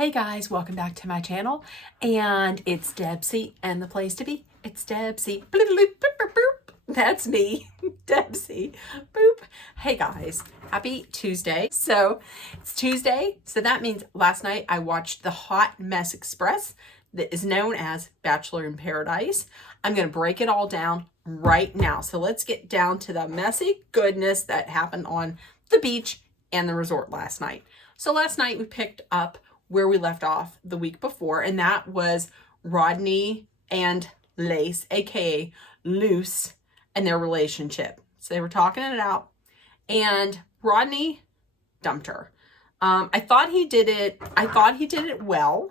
Hey guys, welcome back to my channel, and it's Debsy, and the place to be, it's Debsy. Bloop, bloop, boop, boop, boop. That's me, Debsy. Boop. Hey guys, happy Tuesday. So it's Tuesday, so that means last night I watched the Hot Mess Express that is known as Bachelor in Paradise. I'm going to break it all down right now. So let's get down to the messy goodness that happened on the beach and the resort last night. So last night we picked up where we left off the week before, and that was Rodney and Lace, aka Luce, and their relationship. So they were talking it out, and Rodney dumped her. I thought he did it well,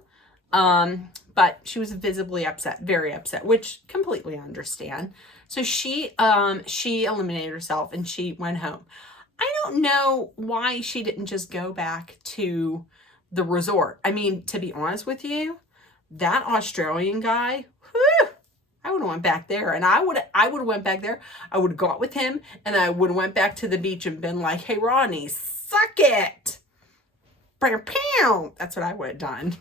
but she was visibly upset, very upset, which completely understand. So she eliminated herself and she went home. I don't know why she didn't just go back to the resort. I mean, to be honest with you, that Australian guy, whew, I would have went back there, and I would have went back there. I would have got with him, and I would have went back to the beach and been like, "Hey, Rodney, suck it." That's what I would have done.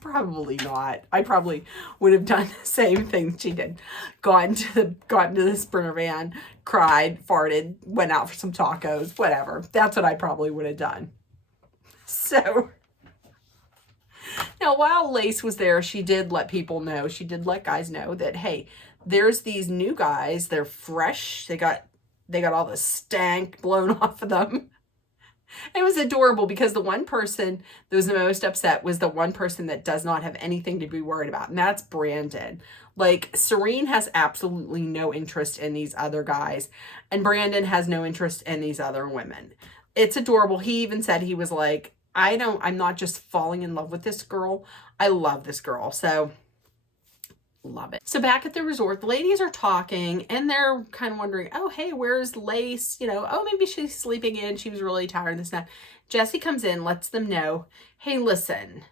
Probably not. I probably would have done the same thing she did. Gotten to the Sprinter van, cried, farted, went out for some tacos, whatever. That's what I probably would have done. So now, while Lace was there, she did let people know, she did let guys know that, hey, there's these new guys, they're fresh, they got all the stank blown off of them. It was adorable because the one person that was the most upset was the one person that does not have anything to be worried about, and that's Brandon. Like, Serene has absolutely no interest in these other guys, and Brandon has no interest in these other women. It's adorable. He even said, he was like, I'm not just falling in love with this girl. I love this girl. So love it. So back at the resort, the ladies are talking and they're kind of wondering, oh, hey, where's Lace? You know, oh, maybe she's sleeping in. She was really tired, this and that. Jesse comes in, lets them know, hey, listen,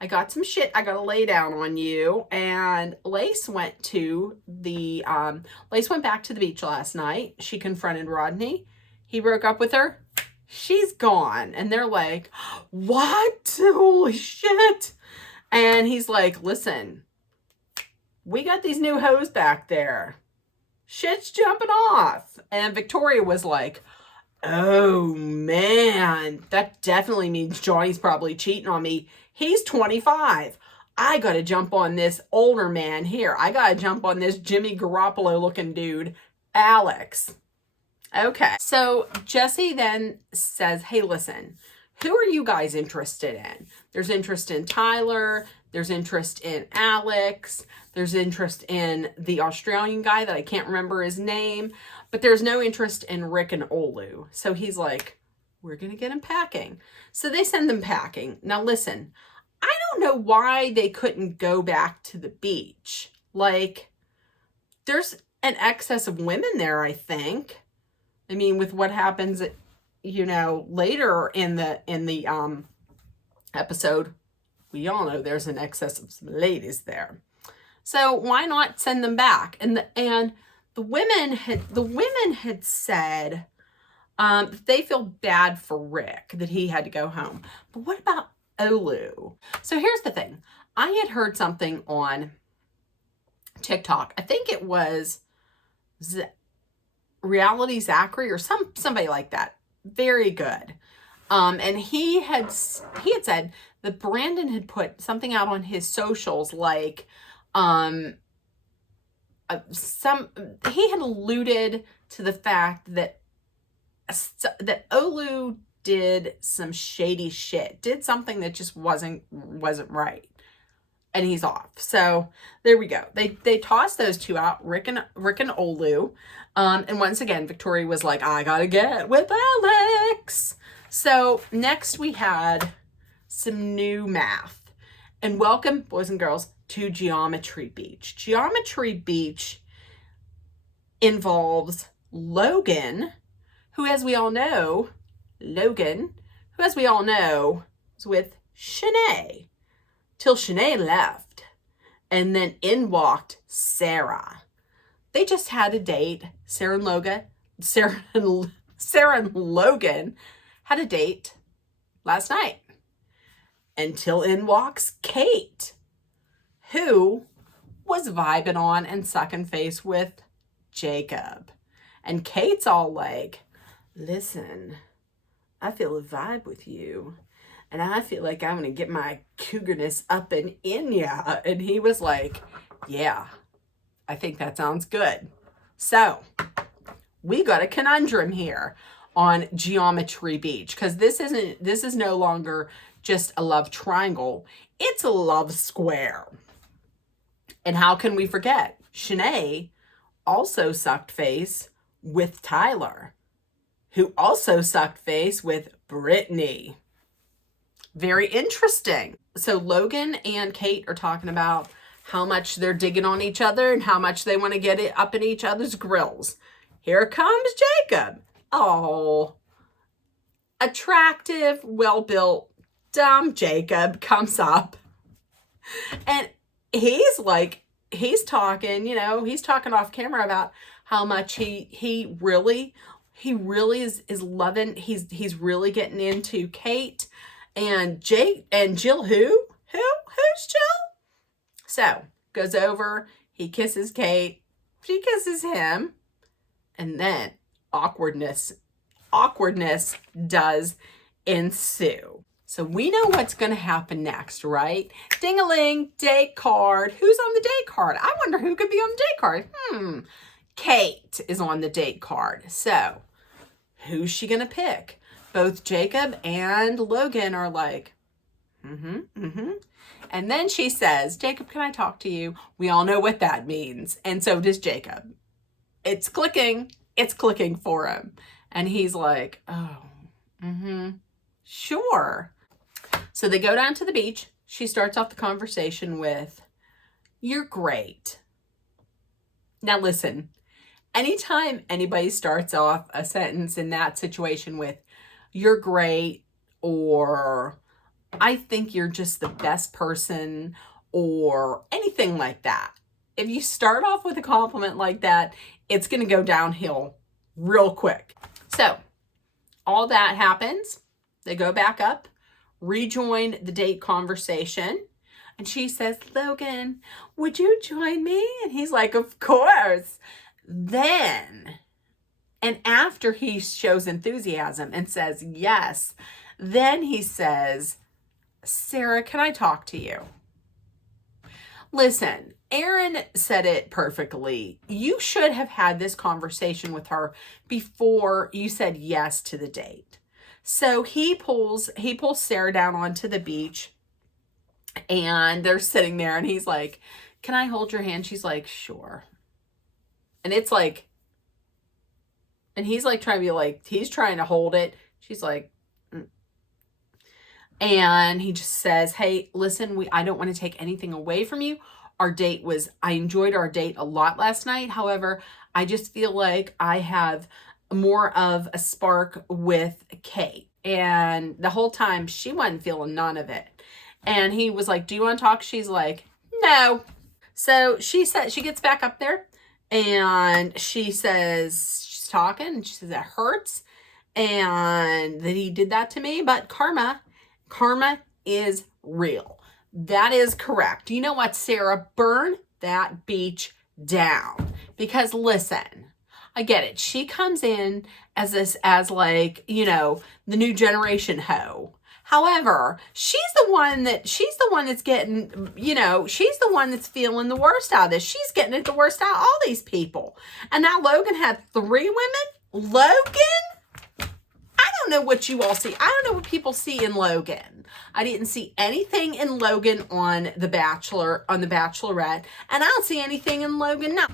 I got some shit I got to lay down on you. And Lace went back to the beach last night. She confronted Rodney. He broke up with her. She's gone. And they're like, what? Holy shit. And he's like, listen, we got these new hoes back there. Shit's jumping off. And Victoria was like, oh man, that definitely means Johnny's probably cheating on me. He's 25. I got to jump on this older man here. I got to jump on this Jimmy Garoppolo looking dude, Alex. Okay, so Jesse then says, hey, listen, who are you guys interested in? There's interest in Tyler. There's interest in Alex. There's interest in the Australian guy that I can't remember his name. But there's no interest in Rick and Olu. So he's like, we're going to get him packing. So they send them packing. Now, listen, I don't know why they couldn't go back to the beach. Like, there's an excess of women there, I think. I mean, with what happens, you know, later in the episode, we all know there's an excess of some ladies there. So why not send them back? And the women had said that they feel bad for Rick, that he had to go home. But what about Olu? So here's the thing. I had heard something on TikTok. I think it was Reality Zachary or somebody like that. Very good. And he had said that Brandon had put something out on his socials, like he had alluded to the fact that Olu did some shady shit, did something that just wasn't right. And he's off. So there we go. They tossed those two out, Rick and Olu. And once again, Victoria was like, I gotta get with Alex. So next we had some new math. And welcome, boys and girls, to Geometry Beach. Geometry Beach involves Logan, who, as we all know, is with Shanae. Till Shanae left, and then in walked Sarah. They just had a date. Sarah and Logan had a date last night. until in walks Kate, who was vibing on and sucking face with Jacob. And Kate's all like, listen, I feel a vibe with you. And I feel like I'm going to get my cougarness up and in ya. And he was like, yeah, I think that sounds good. So we got a conundrum here on Geometry Beach, because this is no longer just a love triangle. It's a love square. And how can we forget? Shanae also sucked face with Tyler, who also sucked face with Brittany. Very interesting. So Logan and Kate are talking about how much they're digging on each other and how much they want to get it up in each other's grills. Here comes Jacob. Oh, attractive, well-built, dumb Jacob comes up. And he's talking, he's talking off camera about how much he really is loving, he's really getting into Kate and Jake and Jill. Who's Jill? So goes over, he kisses Kate, she kisses him, and then awkwardness does ensue. So we know what's going to happen next, right? Ding-a-ling, date card. Who's on the date card? I wonder who could be on the date card. Kate is on the date card. So who's she going to pick? Both Jacob and Logan are like, And then she says, Jacob, can I talk to you? We all know what that means. And so does Jacob. It's clicking for him. And he's like, oh, sure. So they go down to the beach. She starts off the conversation with, you're great. Now listen, anytime anybody starts off a sentence in that situation with, you're great, or I think you're just the best person, or anything like that. If you start off with a compliment like that, it's going to go downhill real quick. So all that happens. They go back up, rejoin the date conversation. And she says, Logan, would you join me? And he's like, of course. Then, and after he shows enthusiasm and says yes, then he says, Sarah, can I talk to you? Listen, Aaron said it perfectly. You should have had this conversation with her before you said yes to the date. So he pulls Sarah down onto the beach, and they're sitting there, and he's like, can I hold your hand? She's like, sure. And it's like, and he's like trying to be like, he's trying to hold it. She's like, And he just says, hey, listen, I don't want to take anything away from you. I enjoyed our date a lot last night. However, I just feel like I have more of a spark with Kate. And the whole time she wasn't feeling none of it. And he was like, do you want to talk? She's like, no. So she gets back up there and she says, she's talking and she says, it hurts. And that he did that to me, but karma is real. That is correct. You know what, Sarah? Burn that beach down. Because listen, I get it. She comes in as like, the new generation hoe. However, she's the one that's getting, she's the one that's feeling the worst out of this. She's getting it the worst out of all these people. And now Logan had 3 women. Logan? I don't know what you all see. I don't know what people see in Logan. I didn't see anything in Logan on The Bachelor, on The Bachelorette, and I don't see anything in Logan now.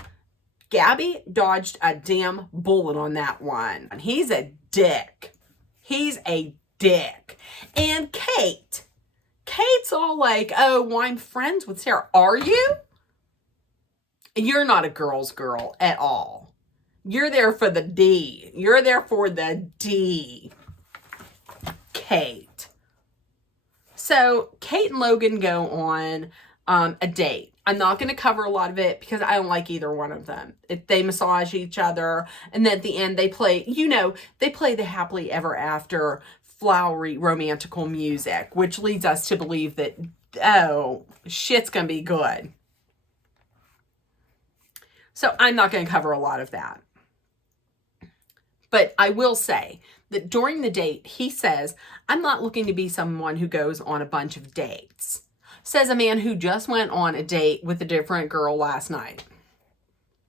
Gabby dodged a damn bullet on that one. And he's a dick. He's a dick. And Kate's all like, oh, well, I'm friends with Sarah. Are you? You're not a girl's girl at all. You're there for the D. You're there for the D. Kate. So Kate and Logan go on a date. I'm not going to cover a lot of it because I don't like either one of them. If they massage each other, and then at the end they play, they play the happily ever after flowery, romantical music, which leads us to believe that, oh, shit's gonna be good. So I'm not going to cover a lot of that. But I will say that during the date, he says, I'm not looking to be someone who goes on a bunch of dates. Says a man who just went on a date with a different girl last night.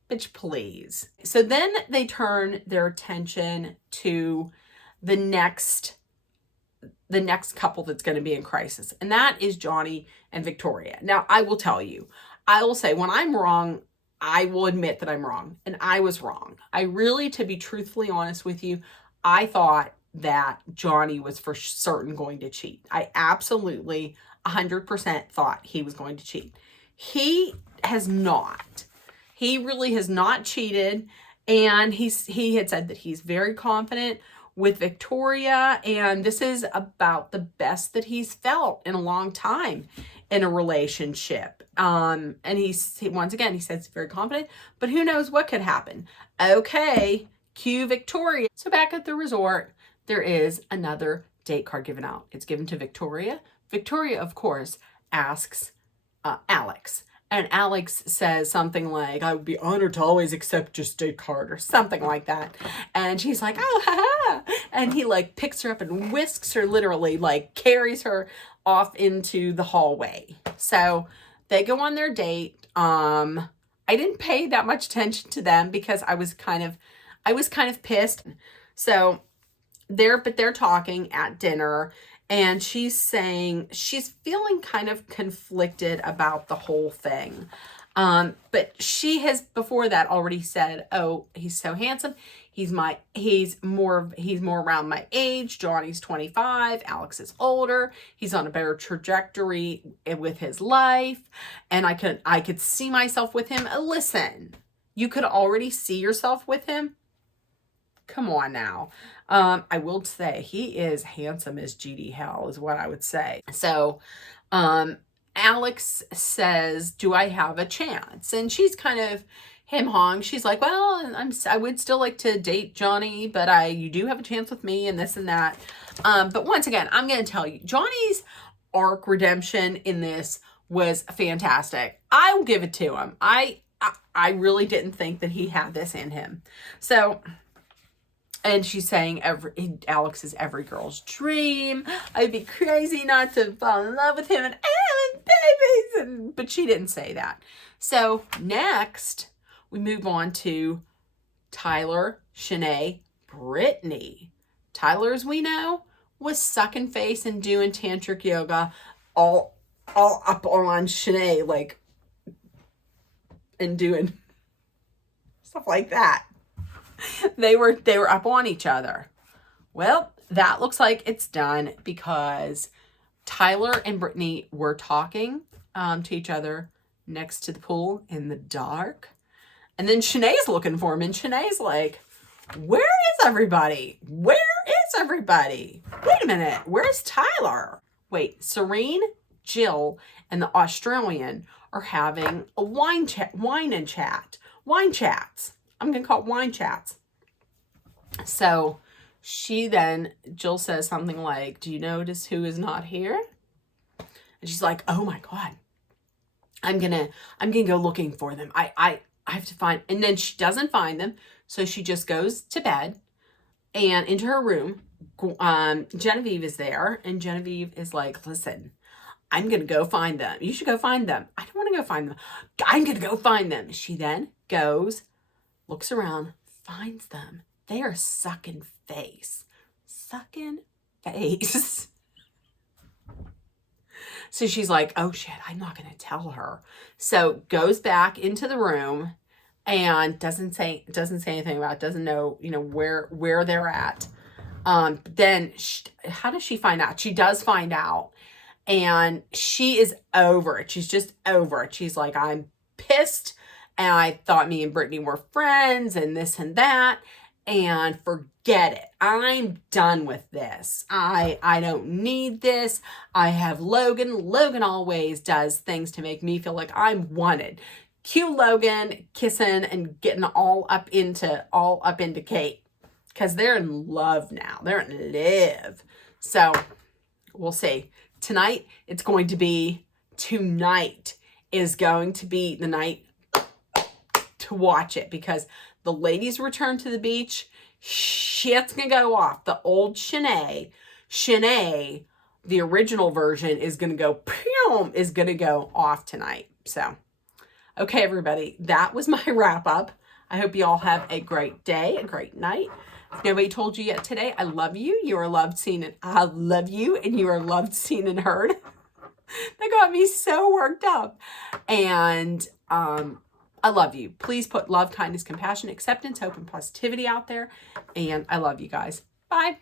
Bitch, please. So then they turn their attention to the next couple that's going to be in crisis. And that is Johnny and Victoria. Now, I will tell you, I will say when I'm wrong, I will admit that I'm wrong. And I was wrong. I really, to be truthfully honest with you, I thought that Johnny was for certain going to cheat. I absolutely 100% thought he was going to cheat. He has not. He really has not cheated. And he had said that he's very confident with Victoria. And this is about the best that he's felt in a long time in a relationship. And once again, he says very confident, but who knows what could happen. Okay, cue Victoria. So back at the resort, there is another date card given out. It's given to Victoria. Victoria, of course, asks Alex. And Alex says something like, I would be honored to always accept your date card, or something like that. And she's like, oh, ha, ha. And he like picks her up and whisks her, literally like carries her off into the hallway. So they go on their date. I didn't pay that much attention to them because I was kind of pissed. So they're talking at dinner, and she's saying she's feeling kind of conflicted about the whole thing. But she has before that already said, oh, he's so handsome. He's more around my age. Johnny's 25. Alex is older. He's on a better trajectory with his life. And I could see myself with him. Listen, you could already see yourself with him. Come on now. I will say he is handsome as GD hell is what I would say. So, Alex says, do I have a chance? And she's kind of him-hawing. She's like, well, I would still like to date Johnny, but you do have a chance with me and this and that. But once again, I'm going to tell you, Johnny's arc redemption in this was fantastic. I will give it to him. I really didn't think that he had this in him. So, and she's saying Alex is every girl's dream. I'd be crazy not to fall in love with him and babies. But she didn't say that. So next, we move on to Tyler, Shanae, Brittany. Tyler, as we know, was sucking face and doing tantric yoga all up on Shanae, like, and doing stuff like that. They were up on each other. Well, that looks like it's done because Tyler and Brittany were talking to each other next to the pool in the dark. And then Shanae's looking for him, and Shanae's like, where is everybody? Where is everybody? Wait a minute, where's Tyler? Wait, Serene, Jill, and the Australian are having a wine chats. I'm going to call it wine chats. So Jill says something like, do you notice who is not here? And she's like, oh my God, I'm going to go looking for them. I have to find, and then she doesn't find them. So she just goes to bed and into her room. Genevieve is there, and Genevieve is like, listen, I'm going to go find them. You should go find them. I don't want to go find them. I'm going to go find them. She then goes, looks around, finds them. They are sucking face. Sucking face. So she's like, oh shit, I'm not going to tell her. So goes back into the room and doesn't say anything about it, doesn't know, where they're at. Then how does she find out? She does find out, and she is over it. She's just over it. She's like, I'm pissed, and I thought me and Brittany were friends and this and that, and forget it. I'm done with this. I don't need this. I have Logan. Logan always does things to make me feel like I'm wanted. Cue Logan kissing and getting all up into Kate, because they're in love now. They're in love. So we'll see. Tonight is going to be the night to watch it, because the ladies return to the beach. Shit's gonna go off. The old Shanae, the original version is gonna go off tonight. So, okay, everybody, that was my wrap up. I hope you all have a great day, a great night. If nobody told you yet today, I love you. You are loved, seen, and I love you, and you are loved, seen, and heard. That got me so worked up. And I love you. Please put love, kindness, compassion, acceptance, hope, and positivity out there. And I love you guys. Bye.